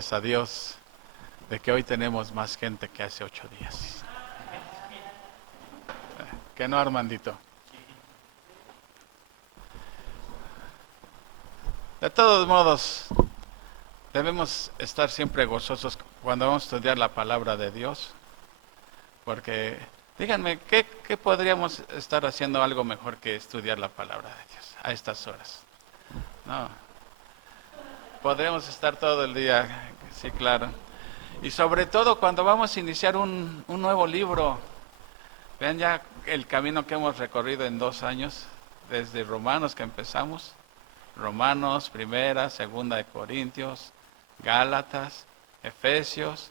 Gracias a Dios de que hoy tenemos más gente que hace 8 días. ¿Que no, Armandito? De todos modos, debemos estar siempre gozosos cuando vamos a estudiar la palabra de Dios, porque díganme, ¿qué podríamos estar haciendo algo mejor que estudiar la palabra de Dios a estas horas? No, podríamos estar todo el día, sí, claro. Y sobre todo cuando vamos a iniciar un nuevo libro. Vean ya el camino que hemos recorrido en 2 años, desde Romanos que empezamos, Romanos, Primera, Segunda de Corintios, Gálatas, Efesios,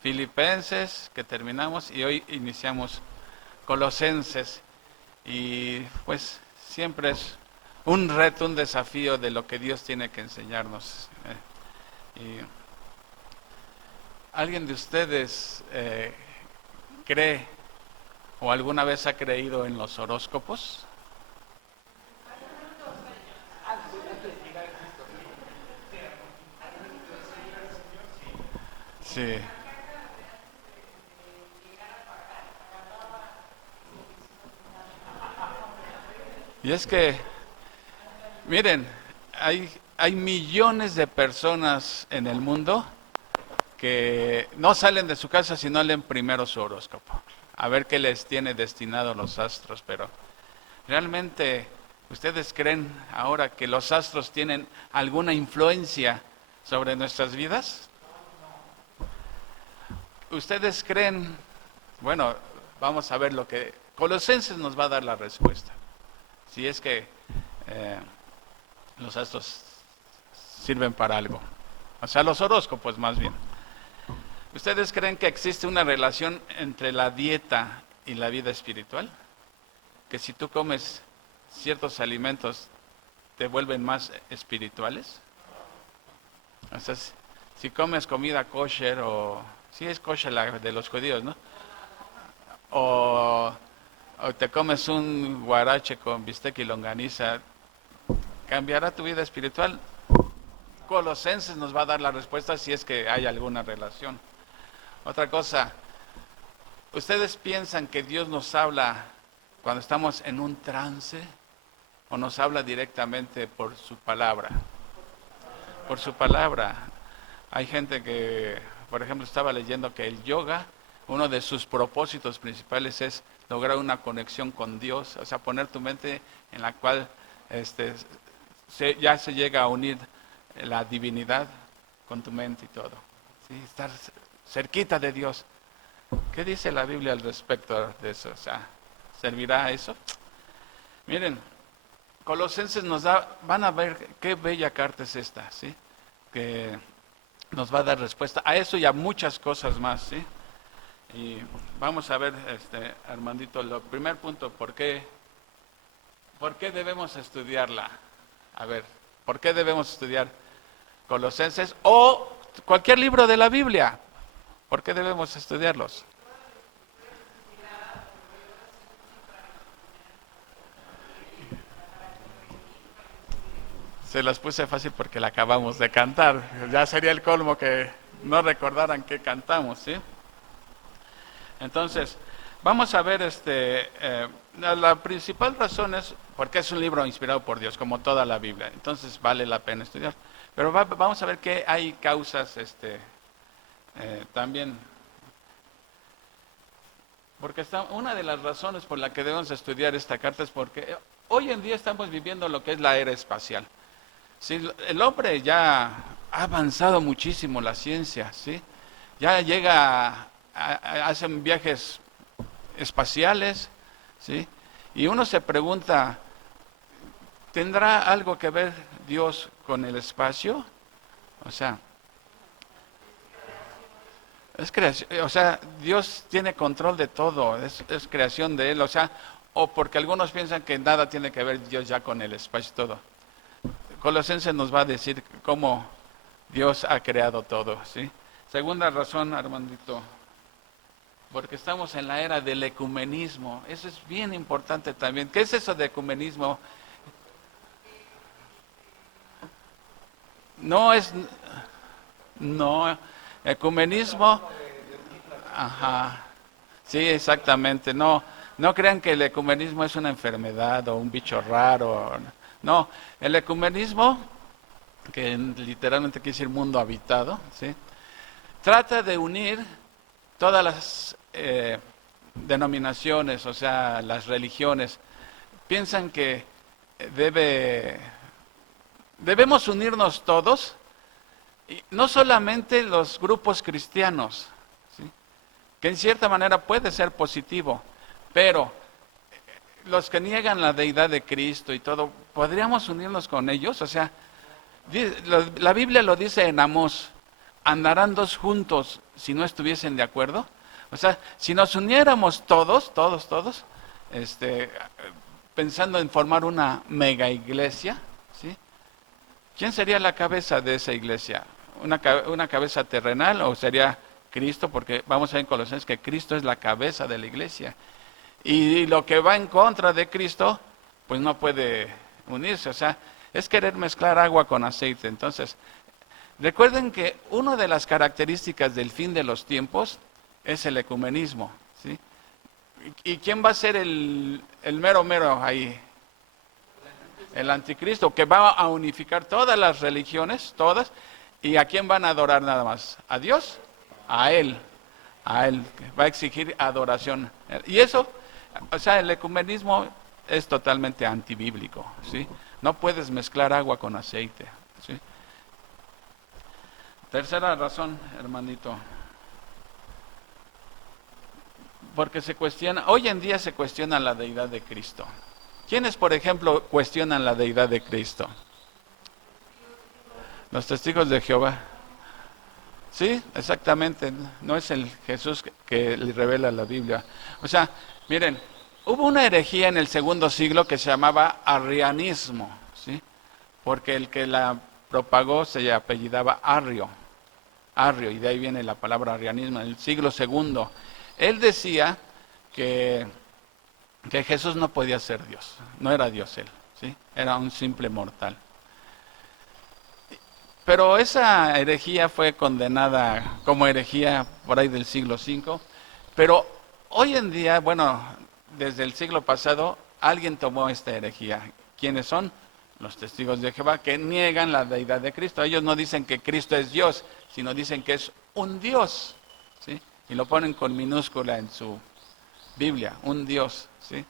Filipenses, que terminamos, y hoy iniciamos Colosenses. Y pues siempre es un reto, un desafío de lo que Dios tiene que enseñarnos. Y ¿alguien de ustedes cree o alguna vez ha creído en los horóscopos? Sí. Y es que, miren, hay millones de personas en el mundo que no salen de su casa si no leen primero su horóscopo, a ver qué les tiene destinado los astros. Pero realmente, ¿ustedes creen ahora que los astros tienen alguna influencia sobre nuestras vidas? ¿Ustedes creen? Bueno, vamos a ver lo que Colosenses nos va a dar la respuesta. Si es que eh, los astros sirven para algo. O sea, los horóscopos más bien. ¿Ustedes creen que existe una relación entre la dieta y la vida espiritual? Que si tú comes ciertos alimentos te vuelven más espirituales. O sea, si comes comida kosher o... Sí es kosher la de los judíos, ¿no? O, o te comes un guarache con bistec y longaniza, ¿cambiará tu vida espiritual? Colosenses nos va a dar la respuesta si es que hay alguna relación. Otra cosa, ¿ustedes piensan que Dios nos habla cuando estamos en un trance o nos habla directamente por su palabra? Por su palabra. Hay gente que, por ejemplo, estaba leyendo que el yoga, uno de sus propósitos principales es lograr una conexión con Dios, o sea, poner tu mente en la cual ya se llega a unir la divinidad con tu mente y todo. ¿Sí? Estar cerquita de Dios. ¿Qué dice la Biblia al respecto de eso? O sea, ¿servirá eso? Miren, Colosenses nos da, van a ver qué bella carta es esta, ¿sí? Que nos va a dar respuesta a eso y a muchas cosas más, ¿sí? Y vamos a ver, Armandito, el primer punto, ¿por qué debemos estudiarla? A ver, ¿por qué debemos estudiar Colosenses o cualquier libro de la Biblia? ¿Por qué debemos estudiarlos? Se las puse fácil porque la acabamos de cantar. Ya sería el colmo que no recordaran que cantamos, ¿sí? Entonces, vamos a ver, la principal razón es porque es un libro inspirado por Dios, como toda la Biblia. Entonces, vale la pena estudiar. Pero vamos a ver que hay causas, también. Porque una de las razones por la que debemos estudiar esta carta es porque hoy en día estamos viviendo lo que es la era espacial. Sí, el hombre ya ha avanzado muchísimo la ciencia, ¿sí? Ya hacen viajes espaciales, ¿sí? Y uno se pregunta, ¿tendrá algo que ver Dios con el espacio? O sea, es creación, o sea, Dios tiene control de todo, es creación de Él, o sea, o porque algunos piensan que nada tiene que ver Dios ya con el espacio y todo. Colosenses nos va a decir cómo Dios ha creado todo, ¿sí? Segunda razón, Armandito, porque estamos en la era del ecumenismo. Eso es bien importante también. ¿Qué es eso de ecumenismo? No es, No, ecumenismo, ajá, sí, exactamente. No, no crean que el ecumenismo es una enfermedad o un bicho raro. No, el ecumenismo, que literalmente quiere decir mundo habitado, ¿sí? Trata de unir todas las denominaciones, o sea, las religiones. Piensan que debe, debemos unirnos todos, y no solamente los grupos cristianos, ¿sí? Que en cierta manera puede ser positivo, pero los que niegan la deidad de Cristo y todo, ¿podríamos unirnos con ellos? O sea, la Biblia lo dice en Amós, ¿andarán dos juntos si no estuviesen de acuerdo? O sea, si nos uniéramos todos, este, pensando en formar una mega iglesia, ¿sí? ¿Quién sería la cabeza de esa iglesia? ¿Una cabeza terrenal o sería Cristo? Porque vamos a ver en Colosenses que Cristo es la cabeza de la iglesia. Y lo que va en contra de Cristo, pues no puede unirse. O sea, es querer mezclar agua con aceite. Entonces, recuerden que una de las características del fin de los tiempos es el ecumenismo, ¿sí? ¿Y quién va a ser el mero mero ahí? El anticristo, que va a unificar todas las religiones, todas. ¿Y a quién van a adorar nada más? ¿A Dios? A Él. A Él. Va a exigir adoración. Y eso, o sea, el ecumenismo es totalmente antibíblico, ¿sí? No puedes mezclar agua con aceite, ¿sí? Tercera razón, hermanito. Porque se cuestiona, hoy en día se cuestiona la deidad de Cristo. ¿Quiénes, por ejemplo, cuestionan la deidad de Cristo? Los testigos de Jehová. Sí, exactamente. No es el Jesús que le revela la Biblia. O sea, miren, hubo una herejía en el segundo siglo que se llamaba arrianismo, ¿sí? Porque el que la propagó se apellidaba Arrio, y de ahí viene la palabra arrianismo, en el siglo segundo. Él decía que, que Jesús no podía ser Dios, no era Dios él, ¿sí? Era un simple mortal. Pero esa herejía fue condenada como herejía por ahí del siglo V. Pero hoy en día, bueno, desde el siglo pasado, alguien tomó esta herejía. ¿Quiénes son? Los testigos de Jehová, que niegan la deidad de Cristo. Ellos no dicen que Cristo es Dios, sino dicen que es un Dios, ¿sí? Y lo ponen con minúscula en su Biblia, un Dios, ¿sí?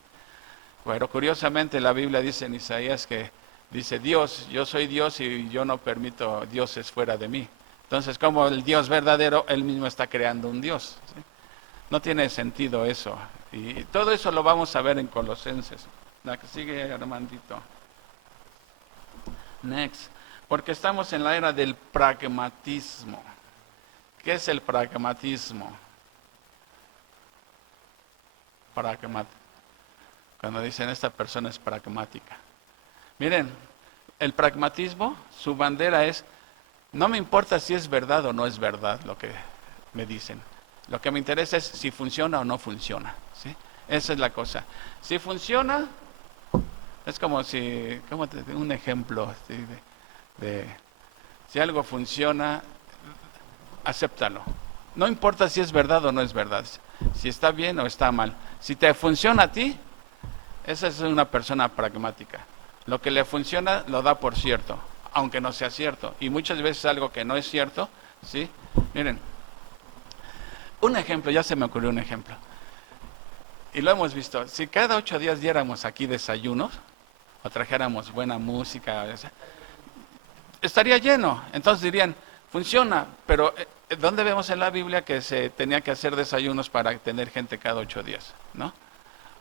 Pero curiosamente la Biblia dice en Isaías que dice Dios, yo soy Dios y yo no permito dioses fuera de mí. Entonces, como el Dios verdadero, él mismo está creando un Dios, ¿sí? No tiene sentido eso. Y todo eso lo vamos a ver en Colosenses. La que sigue, Armandito. Next. Porque estamos en la era del pragmatismo. ¿Qué es el pragmatismo? Cuando dicen esta persona es pragmática. Miren, el pragmatismo, su bandera es, no me importa si es verdad o no es verdad lo que me dicen. Lo que me interesa es si funciona o no funciona, ¿sí? Esa es la cosa. Si funciona, es como si, un ejemplo, ¿sí? Si algo funciona, acéptalo. No importa si es verdad o no es verdad, si está bien o está mal. Si te funciona a ti, esa es una persona pragmática. Lo que le funciona lo da por cierto, aunque no sea cierto. Y muchas veces algo que no es cierto, ¿sí? Miren, un ejemplo, ya se me ocurrió un ejemplo. Y lo hemos visto. Si cada 8 días diéramos aquí desayunos, o trajéramos buena música, estaría lleno. Entonces dirían, funciona, pero ¿dónde vemos en la Biblia que se tenía que hacer desayunos para tener gente cada 8 días? ¿No?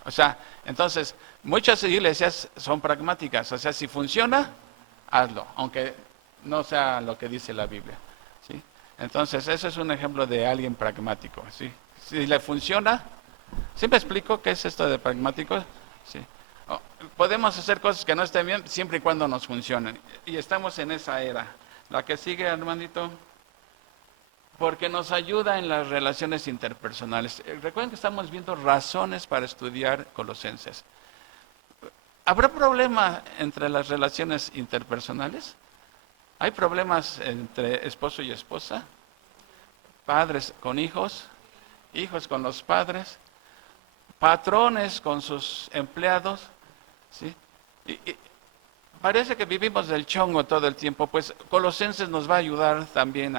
O sea, entonces, muchas iglesias son pragmáticas. O sea, si funciona, hazlo, aunque no sea lo que dice la Biblia, ¿sí? Entonces, ese es un ejemplo de alguien pragmático, ¿sí? Si le funciona, ¿sí me explico qué es esto de pragmático? Sí. Podemos hacer cosas que no estén bien siempre y cuando nos funcionen. Y estamos en esa era. La que sigue, Armandito. Porque nos ayuda en las relaciones interpersonales. Recuerden que estamos viendo razones para estudiar Colosenses. ¿Habrá problema entre las relaciones interpersonales? Hay problemas entre esposo y esposa, padres con hijos, hijos con los padres, patrones con sus empleados, ¿sí? Y parece que vivimos del chongo todo el tiempo, pues Colosenses nos va a ayudar también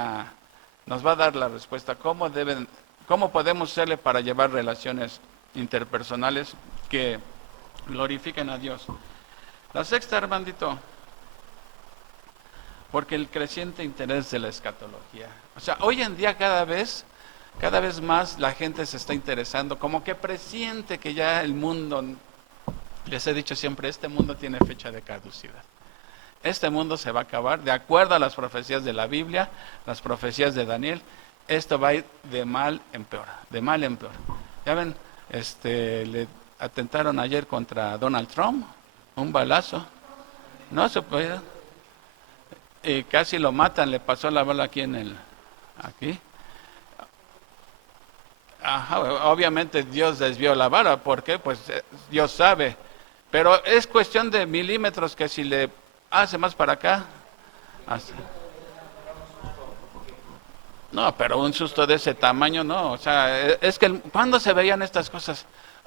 nos va a dar la respuesta, cómo podemos hacerle para llevar relaciones interpersonales que glorifiquen a Dios. La sexta, Armandito, porque el creciente interés de la escatología. O sea, hoy en día cada vez más la gente se está interesando, como que presiente que ya el mundo, les he dicho siempre, este mundo tiene fecha de caducidad. Este mundo se va a acabar, de acuerdo a las profecías de la Biblia, las profecías de Daniel, esto va a ir de mal en peor, de mal en peor. Ya ven, le atentaron ayer contra Donald Trump, un balazo, no se puede, y casi lo matan, le pasó la bala aquí aquí. Ajá, obviamente Dios desvió la vara, ¿por qué? Pues Dios sabe, pero es cuestión de milímetros que si le hace más para acá, hace. No, pero un susto de ese tamaño no, o sea, es que cuando se veían estas cosas,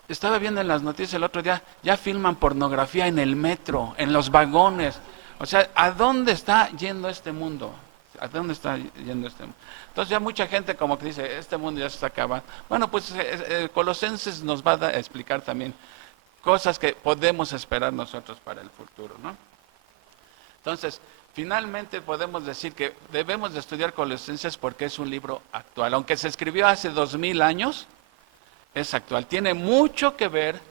estaba viendo en las noticias el otro día, ya filman pornografía en el metro, en los vagones, o sea, ¿a dónde está yendo este mundo? ¿A dónde está yendo este mundo? Entonces ya mucha gente como que dice, este mundo ya se está acabando. Bueno, pues Colosenses nos va a explicar también cosas que podemos esperar nosotros para el futuro, ¿no? Entonces, finalmente podemos decir que debemos de estudiar Colosenses porque es un libro actual. Aunque se escribió hace 2000 años, es actual. Tiene mucho que ver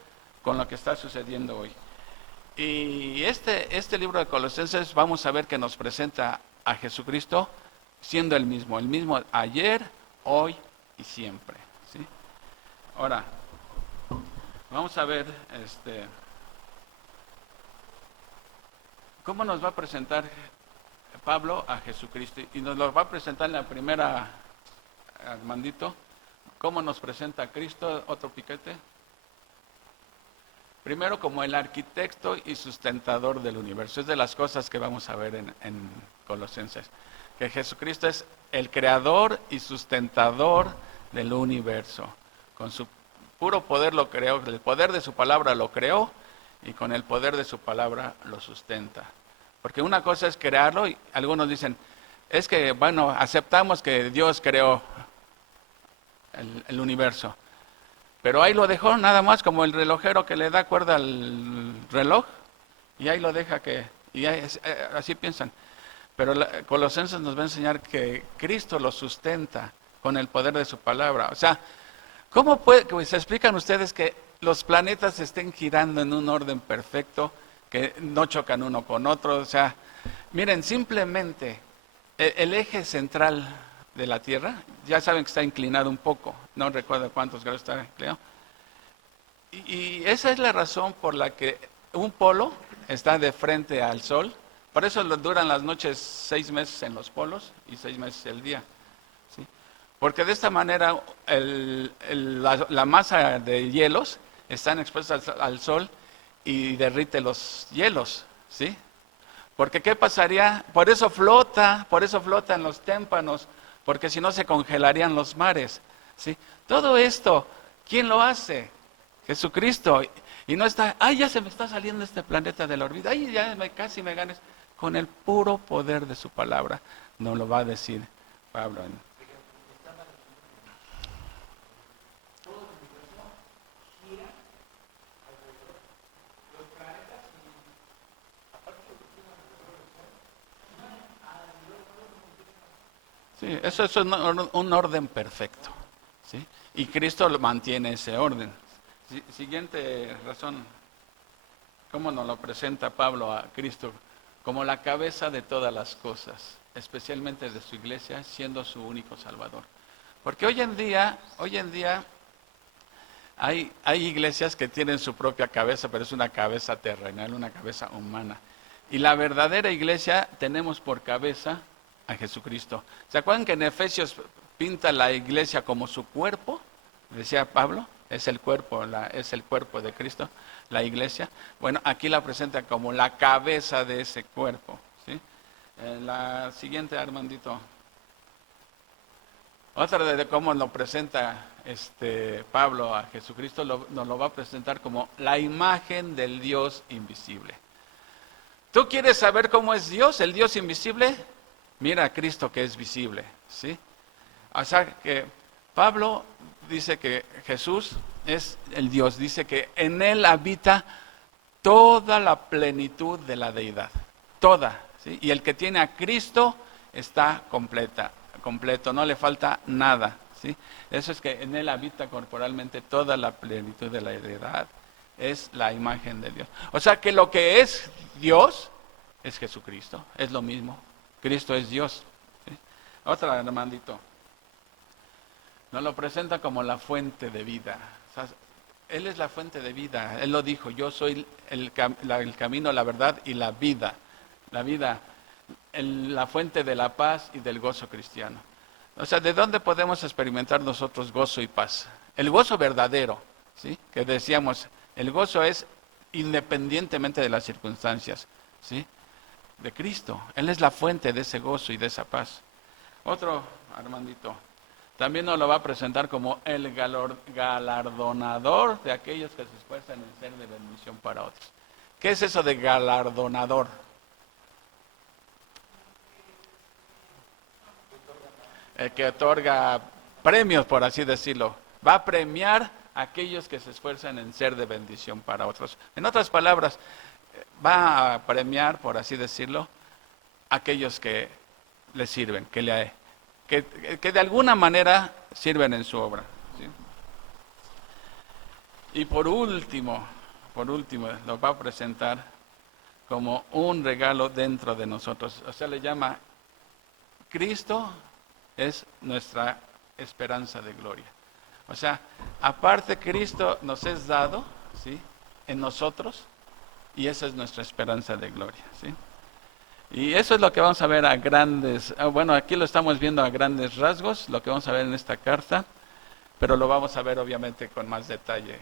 con lo que está sucediendo hoy. Y este libro de Colosenses vamos a ver que nos presenta a Jesucristo siendo el mismo ayer, hoy y siempre, ¿sí? Ahora, vamos a ver cómo nos va a presentar Pablo a Jesucristo. Y nos lo va a presentar en la primera, Armandito. ¿Cómo nos presenta a Cristo? Otro piquete. Primero como el arquitecto y sustentador del universo. Es de las cosas que vamos a ver en Colosenses. Que Jesucristo es el creador y sustentador del universo. Con su puro poder lo creó, el poder de su palabra lo creó y con el poder de su palabra lo sustenta. Porque una cosa es crearlo y algunos dicen, es que, bueno, aceptamos que Dios creó el universo. Pero ahí lo dejó nada más como el relojero que le da cuerda al reloj y ahí lo deja y así piensan. Pero Colosenses nos va a enseñar que Cristo lo sustenta con el poder de su palabra. O sea, ¿cómo se explican ustedes que los planetas estén girando en un orden perfecto, que no chocan uno con otro? O sea, miren, simplemente el eje central de la Tierra, ya saben que está inclinado un poco, no recuerdo cuántos grados está inclinado, y esa es la razón por la que un polo está de frente al Sol, por eso duran las noches 6 meses en los polos y 6 meses el día, ¿sí? Porque de esta manera la masa de hielos están expuestas al Sol y derrite los hielos, ¿sí? Porque ¿qué pasaría? Por eso flotan los témpanos, porque si no se congelarían los mares, ¿sí? Todo esto, ¿quién lo hace? Jesucristo. Y no está, ay, ya se me está saliendo este planeta de la órbita, ay, ya casi me ganes. Con el puro poder de su palabra, nos lo va a decir Pablo. Sí, eso es un orden perfecto, ¿sí? Y Cristo mantiene ese orden. Siguiente razón, ¿cómo nos lo presenta Pablo a Cristo? Como la cabeza de todas las cosas, especialmente de su iglesia, siendo su único Salvador. Porque hoy en día hay iglesias que tienen su propia cabeza, pero es una cabeza terrenal, una cabeza humana. Y la verdadera iglesia tenemos por cabeza a Jesucristo. ¿Se acuerdan que en Efesios pinta la iglesia como su cuerpo? Decía Pablo, es el cuerpo de Cristo, la iglesia. Bueno, aquí la presenta como la cabeza de ese cuerpo, ¿sí? La siguiente, Armandito. Otra de cómo lo presenta Pablo a Jesucristo, nos lo va a presentar como la imagen del Dios invisible. ¿Tú quieres saber cómo es Dios, el Dios invisible? Mira a Cristo que es visible, ¿sí? O sea que Pablo dice que Jesús es el Dios, dice que en Él habita toda la plenitud de la deidad, toda, ¿sí? Y el que tiene a Cristo está completo, no le falta nada, ¿sí? Eso es que en Él habita corporalmente toda la plenitud de la deidad, es la imagen de Dios. O sea que lo que es Dios es Jesucristo, es lo mismo, Cristo es Dios, ¿sí? Otra, Armandito. Nos lo presenta como la fuente de vida. O sea, Él es la fuente de vida. Él lo dijo, yo soy el camino, la verdad y la vida. La vida, la fuente de la paz y del gozo cristiano. O sea, ¿de dónde podemos experimentar nosotros gozo y paz? El gozo verdadero, ¿sí? Que decíamos, el gozo es independientemente de las circunstancias, ¿sí? De Cristo. Él es la fuente de ese gozo y de esa paz. Otro, Armandito. También nos lo va a presentar como el galardonador de aquellos que se esfuerzan en ser de bendición para otros. ¿Qué es eso de galardonador? El que otorga premios, por así decirlo. Va a premiar a aquellos que se esfuerzan en ser de bendición para otros. En otras palabras, va a premiar, por así decirlo, a aquellos que le sirven, que de alguna manera sirven en su obra, ¿sí? Y por último, nos va a presentar como un regalo dentro de nosotros. O sea, le llama, Cristo es nuestra esperanza de gloria. O sea, aparte Cristo nos es dado, ¿sí? En nosotros, y esa es nuestra esperanza de gloria, ¿sí? Y eso es lo que vamos a ver a grandes, bueno, aquí lo estamos viendo a grandes rasgos, lo que vamos a ver en esta carta, pero lo vamos a ver obviamente con más detalle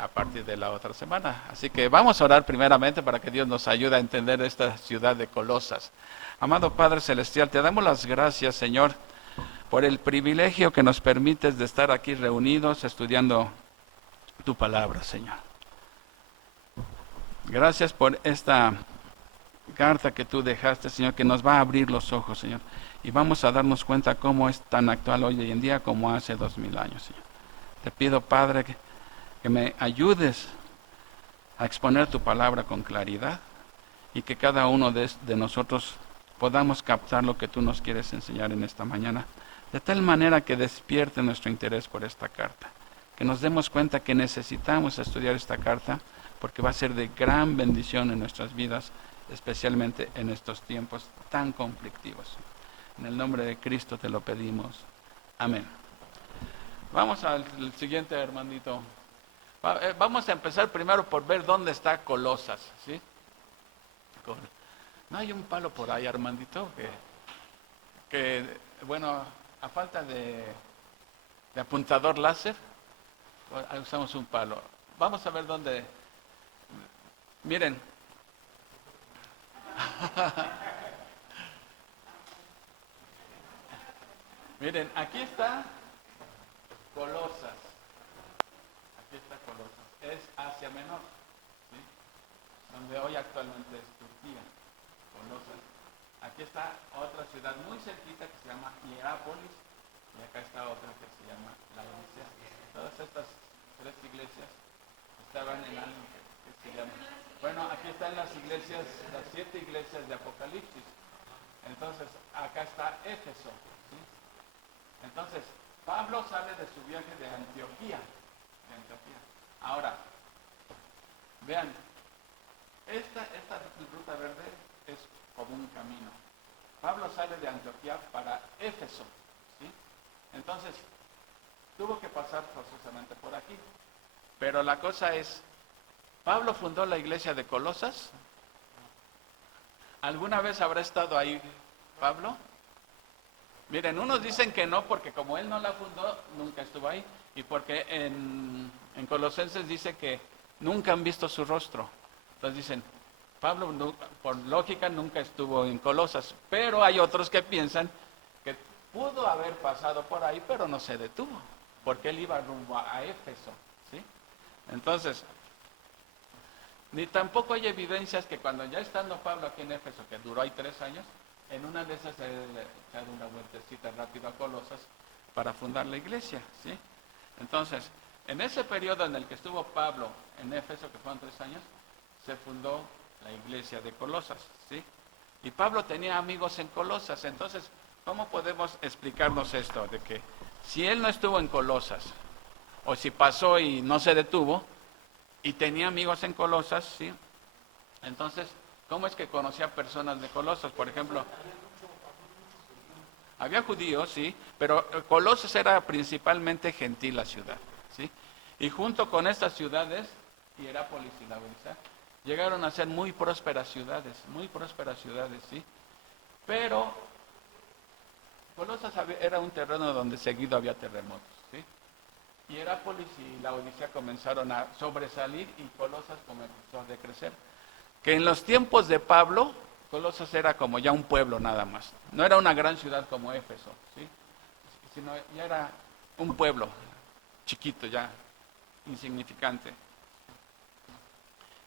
a partir de la otra semana. Así que vamos a orar primeramente para que Dios nos ayude a entender esta ciudad de Colosas. Amado Padre Celestial, te damos las gracias, Señor, por el privilegio que nos permites de estar aquí reunidos estudiando tu palabra, Señor. Gracias por esta carta que tú dejaste, Señor, que nos va a abrir los ojos, Señor. Y vamos a darnos cuenta cómo es tan actual hoy en día como hace 2000 años, Señor. Te pido, Padre, que me ayudes a exponer tu palabra con claridad y que cada uno de nosotros podamos captar lo que tú nos quieres enseñar en esta mañana, de tal manera que despierte nuestro interés por esta carta, que nos demos cuenta que necesitamos estudiar esta carta porque va a ser de gran bendición en nuestras vidas, especialmente en estos tiempos tan conflictivos. En el nombre de Cristo te lo pedimos. Amén. Vamos al siguiente, hermanito. Vamos a empezar primero por ver dónde está Colosas, ¿sí? No hay un palo por ahí, Armandito, bueno, a falta de apuntador láser, usamos un palo. Vamos a ver dónde. Miren. Miren, aquí está Colosas. Aquí está Colosas. Es Asia Menor, ¿sí? Donde hoy actualmente es Turquía. Colosas. Aquí está otra ciudad muy cerquita que se llama Hierápolis. Y acá está otra que se llama Laodicea. Todas estas tres iglesias estaban en algo que se llama. Bueno, aquí están las iglesias, las 7 iglesias de Apocalipsis. Entonces, acá está Éfeso, ¿sí? Entonces, Pablo sale de su viaje de Antioquía. Ahora, vean, esta ruta verde es como un camino. Pablo sale de Antioquía para Éfeso, ¿sí? Entonces, tuvo que pasar forzosamente por aquí. Pero la cosa es, ¿Pablo fundó la iglesia de Colosas? ¿Alguna vez habrá estado ahí Pablo? Miren, unos dicen que no, porque como él no la fundó, nunca estuvo ahí. Y porque en Colosenses dice que nunca han visto su rostro. Entonces dicen, Pablo, por lógica, nunca estuvo en Colosas, pero hay otros que piensan que pudo haber pasado por ahí, pero no se detuvo, porque él iba rumbo a Éfeso, ¿sí? Entonces, ni tampoco hay evidencias que cuando ya estando Pablo aquí en Éfeso, que duró ahí 3 años, en una de esas se haya echado una vueltecita rápido a Colosas para fundar la iglesia, ¿sí? Entonces, en ese periodo en el que estuvo Pablo en Éfeso, que fueron 3 años, se fundó la iglesia de Colosas, ¿sí? Y Pablo tenía amigos en Colosas. Entonces, ¿cómo podemos explicarnos esto? De que si él no estuvo en Colosas, o si pasó y no se detuvo, y tenía amigos en Colosas, ¿sí? Entonces, ¿cómo es que conocía personas de Colosas? Por ejemplo, había judíos, sí, pero Colosas era principalmente gentil la ciudad, ¿sí? Y junto con estas ciudades, Hierápolis y Laodicea, llegaron a ser muy prósperas ciudades, ¿sí? Pero Colosas era un terreno donde seguido había terremotos, ¿sí? Hierápolis y Laodicea comenzaron a sobresalir y Colosas comenzó a decrecer. Que en los tiempos de Pablo, Colosas era como ya un pueblo nada más. No era una gran ciudad como Éfeso, ¿sí? Sino ya era un pueblo chiquito ya, insignificante.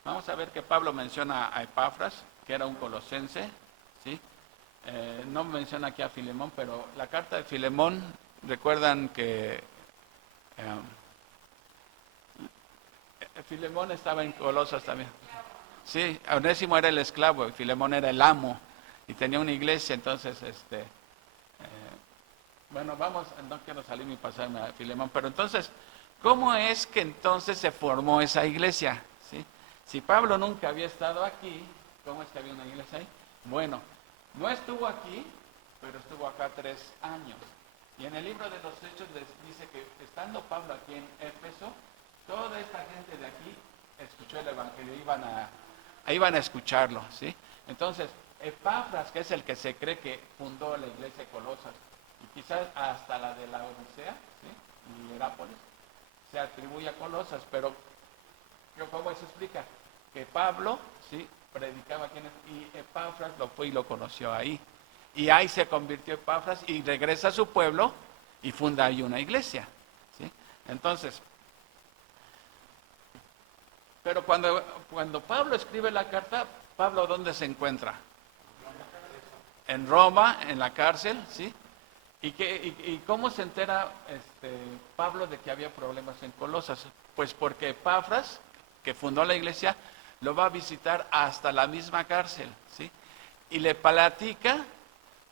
Vamos a ver que Pablo menciona a Epafras, que era un colosense, ¿sí? No menciona aquí a Filemón, pero la carta de Filemón, recuerdan que Filemón estaba en Colosas también. Sí, Onésimo era el esclavo y Filemón era el amo y tenía una iglesia, entonces, bueno, vamos, no quiero salir ni pasarme a Filemón, pero entonces, ¿cómo es que entonces se formó esa iglesia? ¿Sí? Si Pablo nunca había estado aquí, ¿cómo es que había una iglesia ahí? Bueno, no estuvo aquí, pero estuvo acá 3 años. Y en el libro de los Hechos les dice que estando Pablo aquí en Éfeso, toda esta gente de aquí escuchó el evangelio, iban a escucharlo, ¿sí? Entonces, Epafras, que es el que se cree que fundó la iglesia de Colosas, y quizás hasta la de la Odisea, ¿sí? Y Hierápolis, se atribuye a Colosas, pero ¿cómo se explica? Que Pablo, ¿sí? Predicaba aquí y Epafras lo fue y lo conoció ahí. Y ahí se convirtió Epafras y regresa a su pueblo y funda ahí una iglesia, ¿sí? Entonces, pero cuando Pablo escribe la carta, Pablo ¿dónde se encuentra? En Roma, en la cárcel, ¿sí? ¿Y cómo se entera Pablo de que había problemas en Colosas? Pues porque Epafras, que fundó la iglesia, lo va a visitar hasta la misma cárcel, ¿sí? Y le platica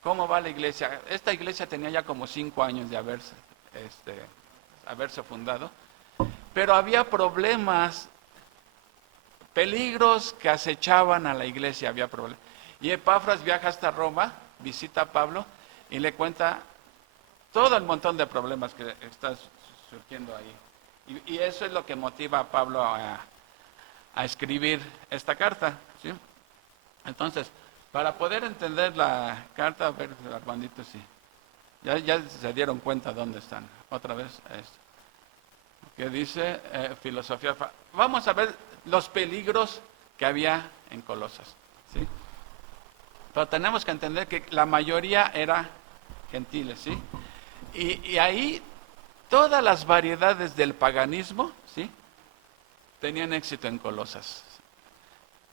cómo va la iglesia. Esta iglesia tenía ya como 5 años de haberse fundado, pero había problemas, peligros que acechaban a la iglesia, había problemas. Y Epafras viaja hasta Roma, visita a Pablo y le cuenta todo el montón de problemas que están surgiendo ahí. Y eso es lo que motiva a Pablo a escribir esta carta, ¿sí? Entonces, para poder entender la carta, a ver, Armandito, sí. Ya se dieron cuenta dónde están. Otra vez, que dice filosofía. Vamos a ver los peligros que había en Colosas, ¿sí? Pero tenemos que entender que la mayoría era gentiles, ¿sí? Y ahí todas las variedades del paganismo, ¿sí? Tenían éxito en Colosas.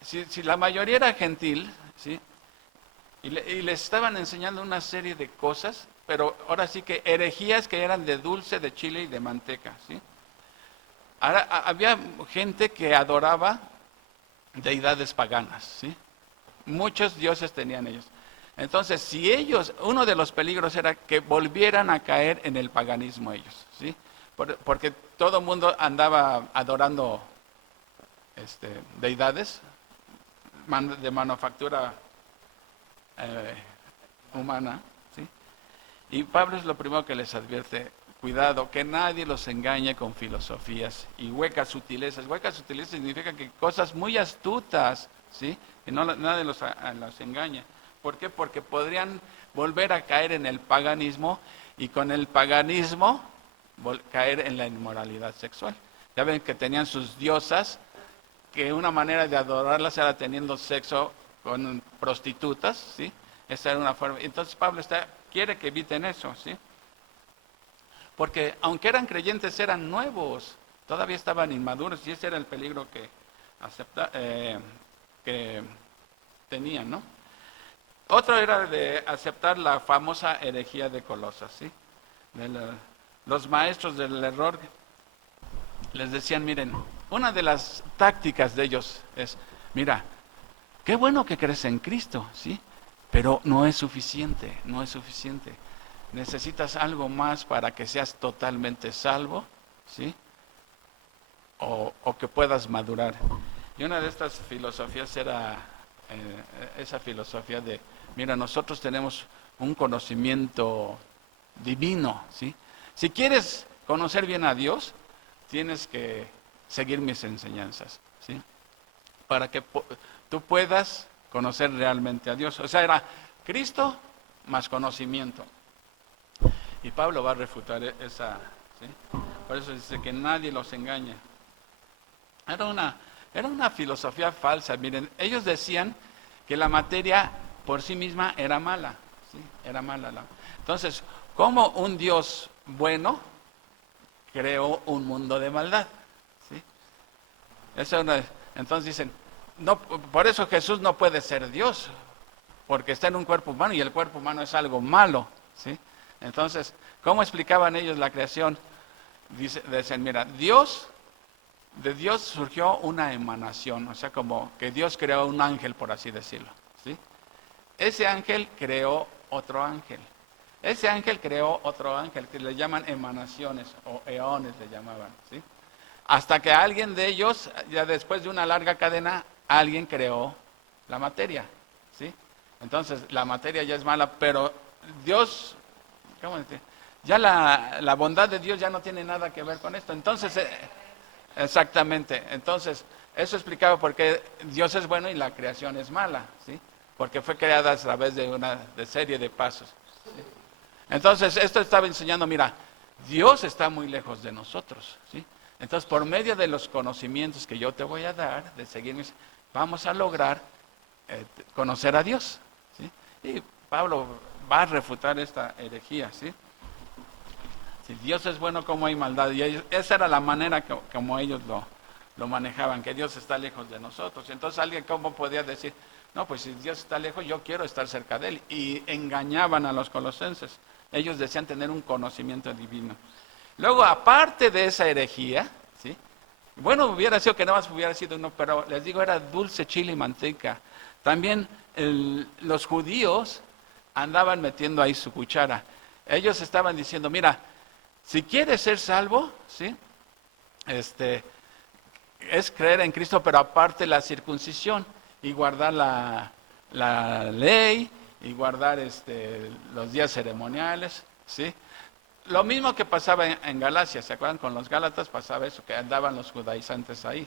Si la mayoría era gentil, ¿sí? Y les estaban enseñando una serie de cosas, pero ahora sí que herejías que eran de dulce, de chile y de manteca, ¿sí? Ahora, había gente que adoraba deidades paganas, ¿sí? Muchos dioses tenían ellos. Entonces, si ellos, uno de los peligros era que volvieran a caer en el paganismo ellos, ¿sí? Porque todo el mundo andaba adorando deidades de manufactura humana, ¿sí? Y Pablo es lo primero que les advierte: cuidado, que nadie los engañe con filosofías y huecas sutilezas. Huecas sutilezas significa que cosas muy astutas, ¿sí? Que nadie los engañe. ¿Por qué? Porque podrían volver a caer en el paganismo y con el paganismo caer en la inmoralidad sexual. Ya ven que tenían sus diosas que una manera de adorarlas era teniendo sexo con prostitutas, ¿sí? Esa era una forma. Entonces Pablo quiere que eviten eso, ¿sí? Porque aunque eran creyentes, eran nuevos, todavía estaban inmaduros y ese era el peligro que tenían, ¿no? Otro era de aceptar la famosa herejía de Colosas, ¿sí? Los maestros del error les decían, miren, una de las tácticas de ellos es, mira, qué bueno que crees en Cristo, ¿sí? Pero no es suficiente, no es suficiente. Necesitas algo más para que seas totalmente salvo, ¿sí? O que puedas madurar. Y una de estas filosofías era esa filosofía de, mira, nosotros tenemos un conocimiento divino, ¿sí? Si quieres conocer bien a Dios, tienes que seguir mis enseñanzas, ¿sí? Para que tú puedas conocer realmente a Dios. O sea, era Cristo más conocimiento. Y Pablo va a refutar esa, ¿sí? Por eso dice que nadie los engañe. Era una filosofía falsa. Miren, ellos decían que la materia por sí misma era mala, ¿sí? Era mala. Entonces, ¿cómo un Dios bueno creó un mundo de maldad? ¿Sí? Entonces dicen, no, por eso Jesús no puede ser Dios, porque está en un cuerpo humano y el cuerpo humano es algo malo, ¿sí? Entonces, ¿cómo explicaban ellos la creación? Dicen, mira, de Dios surgió una emanación, o sea, como que Dios creó un ángel, por así decirlo, ¿sí? Ese ángel creó otro ángel. Ese ángel creó otro ángel, que le llaman emanaciones, o eones le llamaban, ¿sí? Hasta que alguien de ellos, ya después de una larga cadena, alguien creó la materia, ¿sí? Entonces, la materia ya es mala, pero Dios, ¿cómo decir? Ya la bondad de Dios ya no tiene nada que ver con esto. Entonces, exactamente. Entonces, eso explicaba por qué Dios es bueno y la creación es mala, ¿sí? Porque fue creada a través de una serie de pasos, ¿sí? Entonces, esto estaba enseñando, mira, Dios está muy lejos de nosotros, ¿sí? Entonces, por medio de los conocimientos que yo te voy a dar, de seguirme, vamos a lograr conocer a Dios, ¿sí? Y Pablo va a refutar esta herejía, ¿sí? Si Dios es bueno, ¿cómo hay maldad? Y esa era la manera como ellos lo manejaban, que Dios está lejos de nosotros. Entonces alguien cómo podía decir, no, pues si Dios está lejos, yo quiero estar cerca de Él. Y engañaban a los colosenses. Ellos decían tener un conocimiento divino. Luego, aparte de esa herejía, ¿sí? Bueno, hubiera sido que nada más hubiera sido uno, pero les digo, era dulce, chile y manteca. También los judíos andaban metiendo ahí su cuchara. Ellos estaban diciendo, mira, si quieres ser salvo, ¿sí? Es creer en Cristo, pero aparte la circuncisión y guardar la ley y guardar los días ceremoniales, ¿sí? Lo mismo que pasaba en Galacia, ¿se acuerdan? Con los Gálatas pasaba eso, que andaban los judaizantes ahí.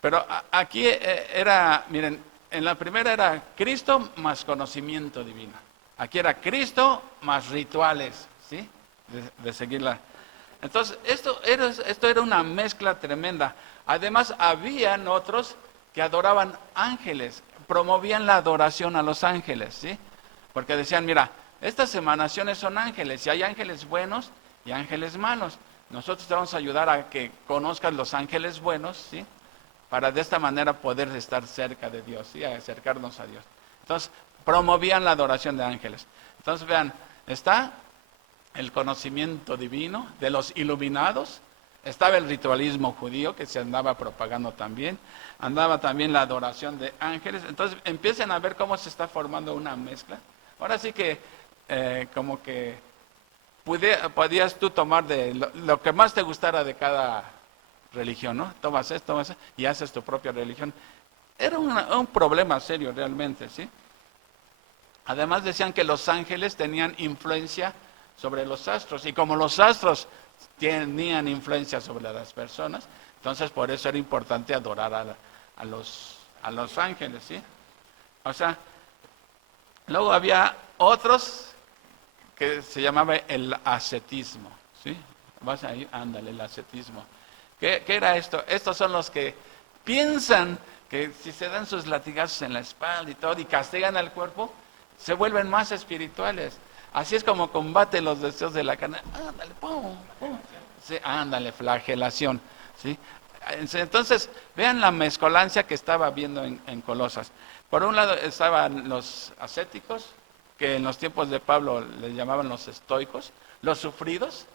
Pero aquí miren, en la primera era Cristo más conocimiento divino. Aquí era Cristo más rituales, ¿sí? De seguirla. Entonces, esto era una mezcla tremenda. Además, habían otros que adoraban ángeles, promovían la adoración a los ángeles, ¿sí? Porque decían, mira, estas emanaciones son ángeles, y hay ángeles buenos y ángeles malos. Nosotros te vamos a ayudar a que conozcas los ángeles buenos, ¿sí? Para de esta manera poder estar cerca de Dios, ¿sí? Acercarnos a Dios. Entonces, promovían la adoración de ángeles. Entonces, vean, está el conocimiento divino de los iluminados, estaba el ritualismo judío que se andaba propagando también, andaba también la adoración de ángeles. Entonces, empiecen a ver cómo se está formando una mezcla. Ahora sí que, como que podías tú tomar de lo que más te gustara de cada religión, ¿no? Tomas esto y haces tu propia religión. Era un problema serio realmente, ¿sí? Además decían que los ángeles tenían influencia sobre los astros, y como los astros tenían influencia sobre las personas, entonces por eso era importante adorar a los ángeles, ¿sí? O sea, luego había otros que se llamaba el ascetismo, ¿sí? Vas ahí, ándale, el ascetismo. ¿Qué era esto? Estos son los que piensan que si se dan sus latigazos en la espalda y todo y castigan al cuerpo, se vuelven más espirituales. Así es como combate los deseos de la carne. Ándale, pum, pum. Sí, ándale, flagelación. ¿Sí? Entonces, vean la mezcolancia que estaba viendo en Colosas. Por un lado estaban los ascéticos, que en los tiempos de Pablo le llamaban los estoicos, los sufridos,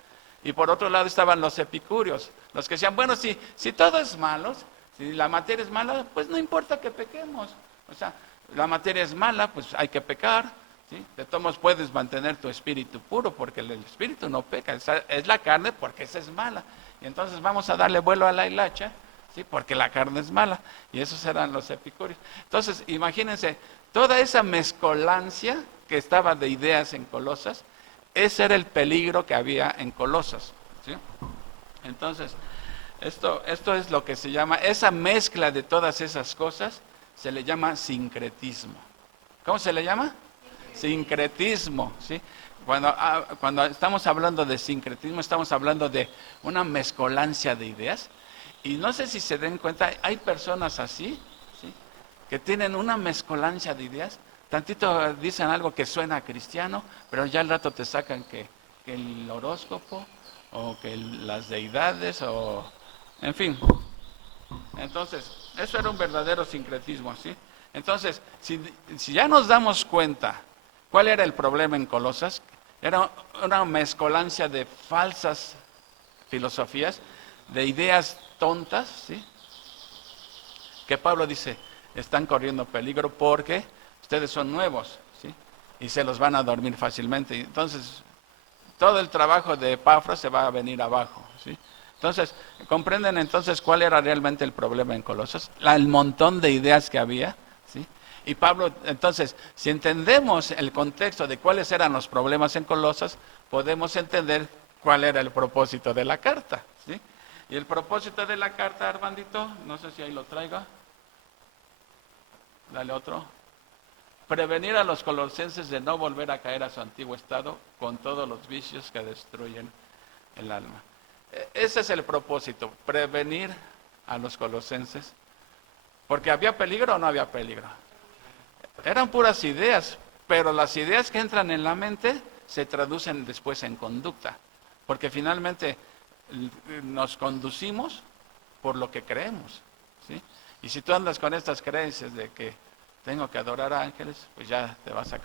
y por otro lado estaban los epicúreos, los que decían, bueno, si todo es malo, si la materia es mala, pues no importa que pequemos. O sea, la materia es mala, pues hay que pecar. ¿Sí? De todos modos puedes mantener tu espíritu puro, porque el espíritu no peca, es la carne porque esa es mala. Y entonces vamos a darle vuelo a la hilacha, ¿sí? Porque la carne es mala. Y esos eran los epicúreos. Entonces, imagínense, toda esa mezcolancia que estaba de ideas en Colosas, ese era el peligro que había en Colosas. ¿Sí? Entonces, esto es lo que se llama, esa mezcla de todas esas cosas, se le llama sincretismo. ¿Cómo se le llama? Sincretismo, ¿sí? Cuando estamos hablando de sincretismo, estamos hablando de una mezcolancia de ideas. Y no sé si se den cuenta, hay personas así, ¿sí? Que tienen una mezcolancia de ideas. Tantito dicen algo que suena cristiano, pero ya al rato te sacan que el horóscopo, o que las deidades, o en fin. Entonces, eso era un verdadero sincretismo, ¿sí? Entonces, si ya nos damos cuenta cuál era el problema en Colosas, era una mezcolancia de falsas filosofías, de ideas tontas, ¿sí? Que Pablo dice, están corriendo peligro porque ustedes son nuevos, ¿sí? Y se los van a dormir fácilmente. Entonces, todo el trabajo de Epafras se va a venir abajo, ¿sí? Entonces, ¿comprenden entonces cuál era realmente el problema en Colosas? El montón de ideas que había, ¿sí? Y Pablo, entonces, si entendemos el contexto de cuáles eran los problemas en Colosas, podemos entender cuál era el propósito de la carta, ¿sí? Y el propósito de la carta, Armandito, no sé si ahí lo traigo. Dale otro. Prevenir a los colosenses de no volver a caer a su antiguo estado con todos los vicios que destruyen el alma. Ese es el propósito, prevenir a los colosenses. Porque ¿había peligro o no había peligro? Eran puras ideas, pero las ideas que entran en la mente se traducen después en conducta. Porque finalmente nos conducimos por lo que creemos, ¿sí? Y si tú andas con estas creencias de que tengo que adorar a ángeles, pues ya te vas a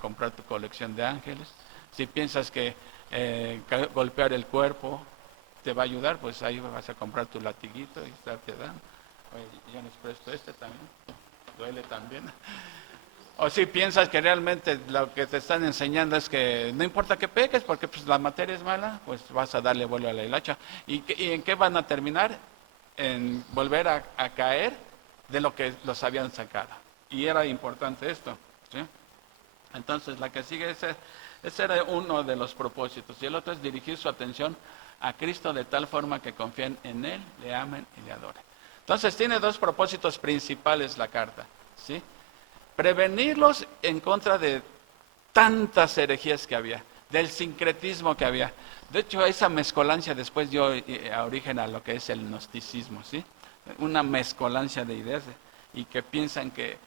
comprar tu colección de ángeles. Si piensas que golpear el cuerpo te va a ayudar, pues ahí vas a comprar tu latiguito y estarte dando. Oye, yo les presto este también, duele también. O si piensas que realmente lo que te están enseñando es que no importa que peques, porque pues la materia es mala, pues vas a darle vuelo a la hilacha. ¿Y en qué van a terminar? En volver a caer de lo que los habían sacado. Y era importante esto, ¿sí? Entonces, la que sigue, ese era uno de los propósitos. Y el otro es dirigir su atención a Cristo de tal forma que confíen en Él, le amen y le adoren. Entonces, tiene dos propósitos principales la carta, ¿sí? Prevenirlos en contra de tantas herejías que había, del sincretismo que había. De hecho, esa mezcolancia después dio origen a lo que es el gnosticismo, ¿sí? Una mezcolancia de ideas y que piensan que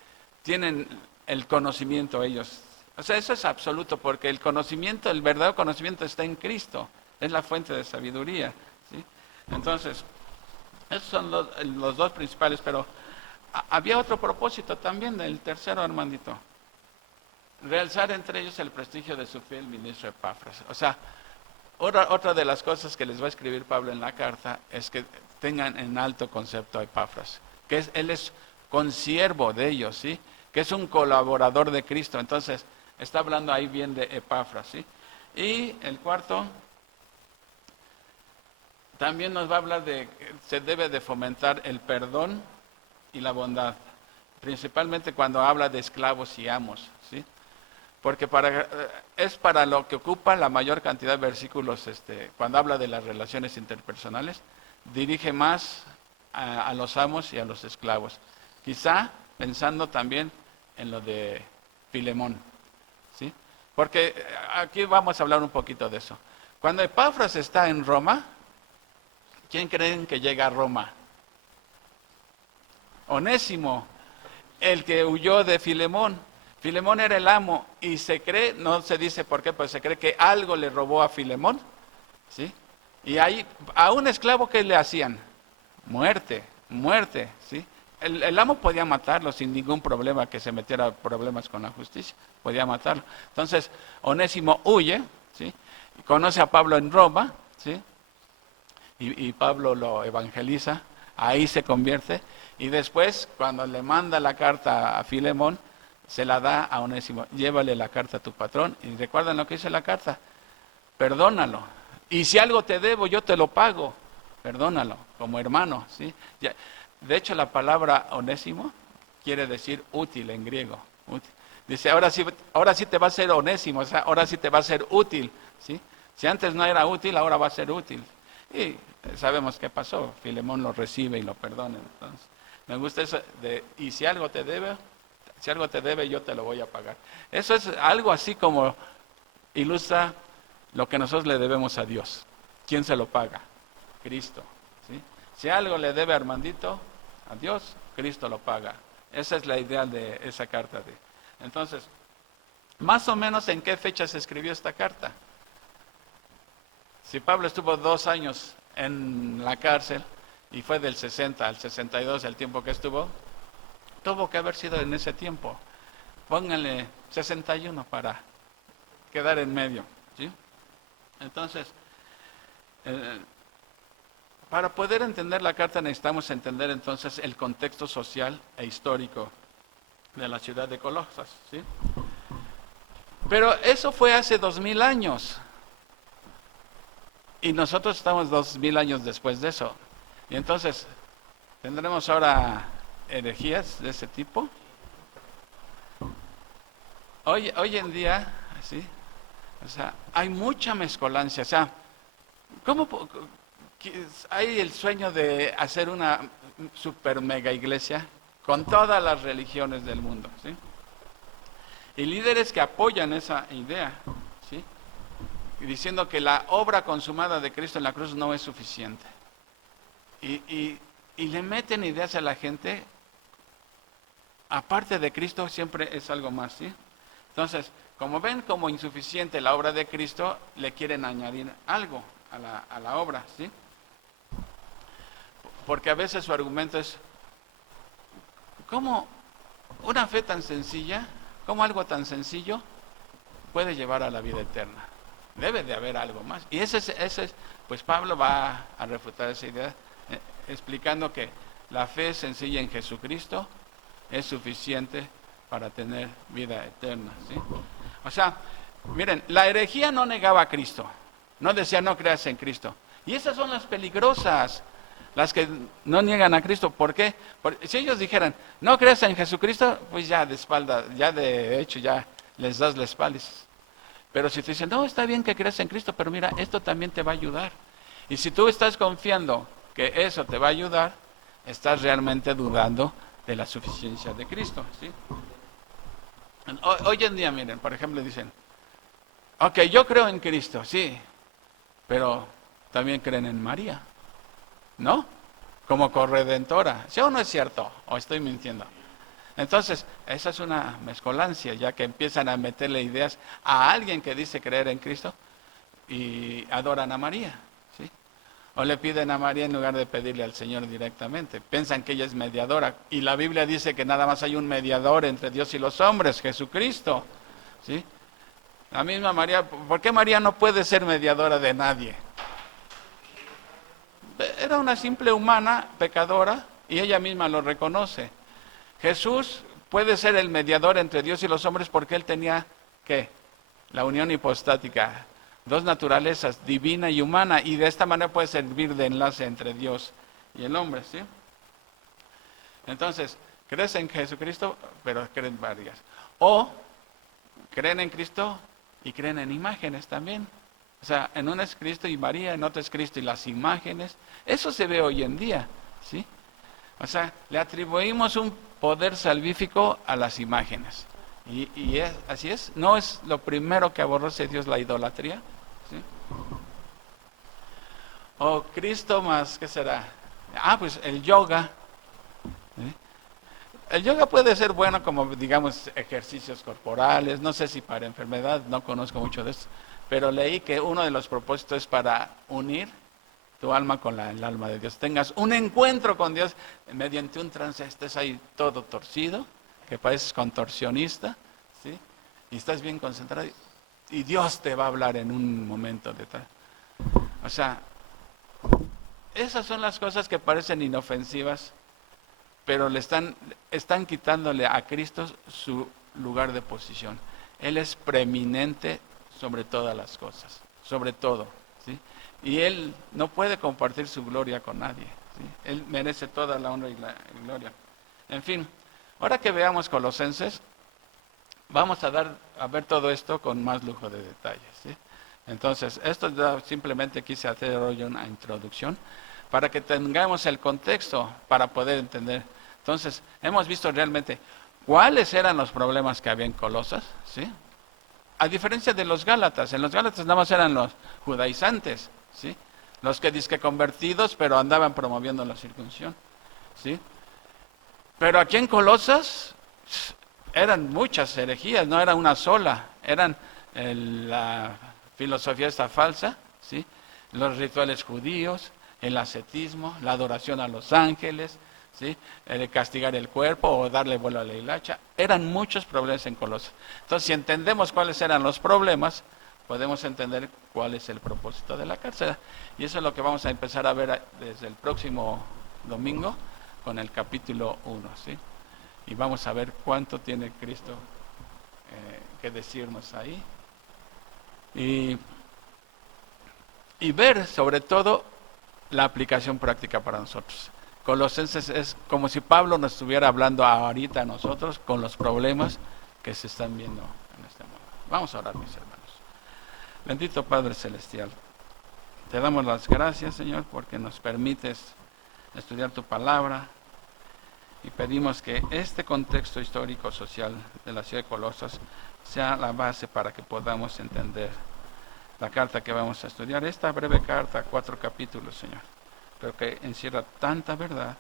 tienen el conocimiento ellos. O sea, eso es absoluto, porque el conocimiento, el verdadero conocimiento está en Cristo, es la fuente de sabiduría, ¿sí? Entonces, esos son los dos principales, pero había otro propósito también, el tercero, Armandito. Realzar entre ellos el prestigio de su fiel ministro Epafras. O sea, otra de las cosas que les va a escribir Pablo en la carta es que tengan en alto concepto a Epafras, que él es consiervo de ellos, ¿sí? Que es un colaborador de Cristo. Entonces, está hablando ahí bien de Epafras, ¿sí? Y el cuarto, también nos va a hablar de que se debe de fomentar el perdón y la bondad, principalmente cuando habla de esclavos y amos, ¿sí? Porque es para lo que ocupa la mayor cantidad de versículos, cuando habla de las relaciones interpersonales, dirige más a los amos y a los esclavos. Quizá pensando también en lo de Filemón, ¿sí? Porque aquí vamos a hablar un poquito de eso. Cuando Epafras está en Roma, ¿Quién creen que llega a Roma? Onésimo, el que huyó de Filemón. Filemón era el amo y se cree, no se dice por qué, pero se cree que algo le robó a Filemón, ¿sí? Y ahí, a un esclavo, ¿qué le hacían? Muerte, muerte, ¿sí? El amo podía matarlo sin ningún problema, que se metiera problemas con la justicia, podía matarlo. Entonces, Onésimo huye, ¿sí? Y conoce a Pablo en Roma, ¿sí? Y Pablo lo evangeliza, ahí se convierte, y después, cuando le manda la carta a Filemón, se la da a Onésimo. Llévale la carta a tu patrón, y recuerdan lo que dice la carta, perdónalo, y si algo te debo, yo te lo pago, perdónalo, como hermano, ¿sí? De hecho, la palabra onésimo quiere decir útil en griego. Útil. Dice, ahora sí te va a ser onésimo, o sea, ahora sí te va a ser útil, ¿sí? Si antes no era útil, ahora va a ser útil. Y sabemos qué pasó, Filemón lo recibe y lo perdona. Entonces, me gusta eso de, y si algo te debe, yo te lo voy a pagar. Eso es algo así como ilustra lo que nosotros le debemos a Dios. ¿Quién se lo paga? Cristo, ¿sí? Si algo le debe a Armandito, a Dios, Cristo lo paga. Esa es la idea de esa carta. Entonces, más o menos, ¿en qué fecha se escribió esta carta? Si Pablo estuvo 2 años en la cárcel y fue del 60 al 62 el tiempo que estuvo, tuvo que haber sido en ese tiempo. Pónganle 61 para quedar en medio, ¿sí? Entonces, para poder entender la carta necesitamos entender entonces el contexto social e histórico de la ciudad de Colosas, ¿sí? Pero eso fue hace 2000 años. Y nosotros estamos 2000 años después de eso. Y entonces, ¿tendremos ahora herejías de ese tipo? Hoy en día, ¿sí? O sea, hay mucha mezcolancia. O sea, ¿cómo hay el sueño de hacer una super mega iglesia con todas las religiones del mundo, ¿sí? Y líderes que apoyan esa idea, ¿sí? Y diciendo que la obra consumada de Cristo en la cruz no es suficiente. Y le meten ideas a la gente, aparte de Cristo siempre es algo más, ¿sí? Entonces, como ven como insuficiente la obra de Cristo, le quieren añadir algo a la obra, ¿sí? Porque a veces su argumento es, ¿cómo una fe tan sencilla, cómo algo tan sencillo puede llevar a la vida eterna? Debe de haber algo más. Y ese es, pues Pablo va a refutar esa idea, explicando que la fe sencilla en Jesucristo es suficiente para tener vida eterna, ¿sí? O sea, miren, la herejía no negaba a Cristo, no decía no creas en Cristo. Y esas son las peligrosas, las que no niegan a Cristo. ¿Por qué? Porque si ellos dijeran no creas en Jesucristo, pues ya de espalda, ya de hecho ya les das la espalda. Pero si te dicen, no, está bien que creas en Cristo, pero mira, esto también te va a ayudar. Y si tú estás confiando que eso te va a ayudar, estás realmente dudando de la suficiencia de Cristo, ¿sí? Hoy en día, miren, por ejemplo, dicen, ok, yo creo en Cristo, sí, pero también creen en María, ¿no? Como corredentora. ¿Sí o no es cierto? ¿O estoy mintiendo? Entonces, esa es una mezcolancia, ya que empiezan a meterle ideas a alguien que dice creer en Cristo y adoran a María, ¿sí? O le piden a María en lugar de pedirle al Señor directamente. Piensan que ella es mediadora. Y la Biblia dice que nada más hay un mediador entre Dios y los hombres, Jesucristo, ¿sí? La misma María, ¿por qué María no puede ser mediadora de nadie? Era una simple humana, pecadora, y ella misma lo reconoce. Jesús puede ser el mediador entre Dios y los hombres porque él tenía, ¿qué? La unión hipostática, 2 naturalezas, divina y humana, y de esta manera puede servir de enlace entre Dios y el hombre, ¿sí? Entonces, crees en Jesucristo, pero creen varias. O creen en Cristo y creen en imágenes también. O sea, en una es Cristo y María, en otra es Cristo y las imágenes. Eso se ve hoy en día, ¿sí? O sea, le atribuimos un poder salvífico a las imágenes. Y así es, no es lo primero que aborrece Dios la idolatría, ¿sí? O Cristo más, ¿qué será? Ah, pues el yoga. ¿eh? El yoga puede ser bueno como, digamos, ejercicios corporales. No sé si para enfermedad, no conozco mucho de eso. Pero leí que uno de los propósitos es para unir tu alma con el alma de Dios. Tengas un encuentro con Dios mediante un trance, estés ahí todo torcido, que pareces contorsionista, ¿sí? Y estás bien concentrado y Dios te va a hablar en un momento de tal. O sea, esas son las cosas que parecen inofensivas, pero están quitándole a Cristo su lugar de posición. Él es preeminente sobre todas las cosas, sobre todo, ¿sí? Y Él no puede compartir su gloria con nadie, ¿sí? Él merece toda la honra y la gloria. En fin, ahora que veamos Colosenses, vamos a ver todo esto con más lujo de detalles, ¿sí? Entonces, esto ya simplemente quise hacer hoy una introducción para que tengamos el contexto para poder entender. Entonces, hemos visto realmente cuáles eran los problemas que había en Colosas, ¿sí? A diferencia de los Gálatas, en los Gálatas nada más eran los judaizantes, ¿sí? Los que dizque convertidos, pero andaban promoviendo la circuncisión, ¿sí? Pero aquí en Colosas eran muchas herejías, no era una sola, eran la filosofía esta falsa, ¿sí? Los rituales judíos, el ascetismo, la adoración a los ángeles, ¿sí? El castigar el cuerpo o darle vuelo a la hilacha. Eran muchos problemas en Colosas. Entonces, si entendemos cuáles eran los problemas, podemos entender cuál es el propósito de la cárcel. Y eso es lo que vamos a empezar a ver desde el próximo domingo con el capítulo 1, ¿sí? Y vamos a ver cuánto tiene Cristo que decirnos ahí. Y ver sobre todo la aplicación práctica para nosotros. Colosenses es como si Pablo nos estuviera hablando ahorita a nosotros con los problemas que se están viendo en este mundo. Vamos a orar, mis hermanos. Bendito Padre Celestial, te damos las gracias, Señor, porque nos permites estudiar tu palabra y pedimos que este contexto histórico social de la ciudad de Colosas sea la base para que podamos entender la carta que vamos a estudiar. Esta breve carta, 4 capítulos, Señor, pero que encierra tanta verdad,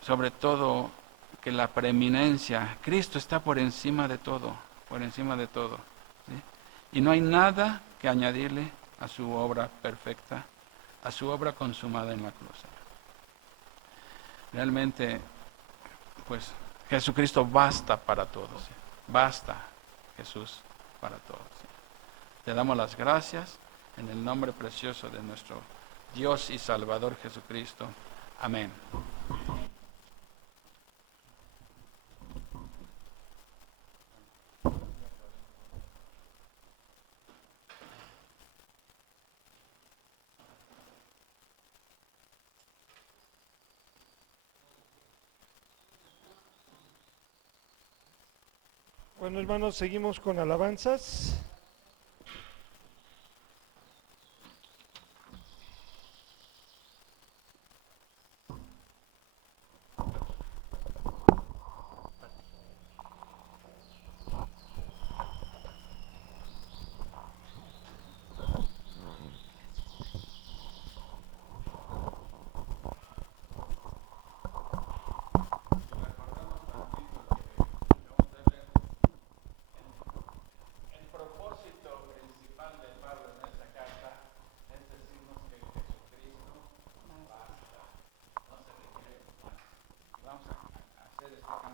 sobre todo que la preeminencia, Cristo está por encima de todo, ¿sí? Y no hay nada que añadirle a su obra perfecta, a su obra consumada en la cruz, Señor. Realmente, pues, Jesucristo basta para todos, ¿sí? Basta Jesús para todos, ¿sí? Te damos las gracias en el nombre precioso de nuestro Dios y Salvador Jesucristo. Amén. Bueno, hermanos, seguimos con alabanzas. El propósito principal de Pablo en esta carta es decirnos que Jesucristo basta, no se requiere más. Vamos a hacer este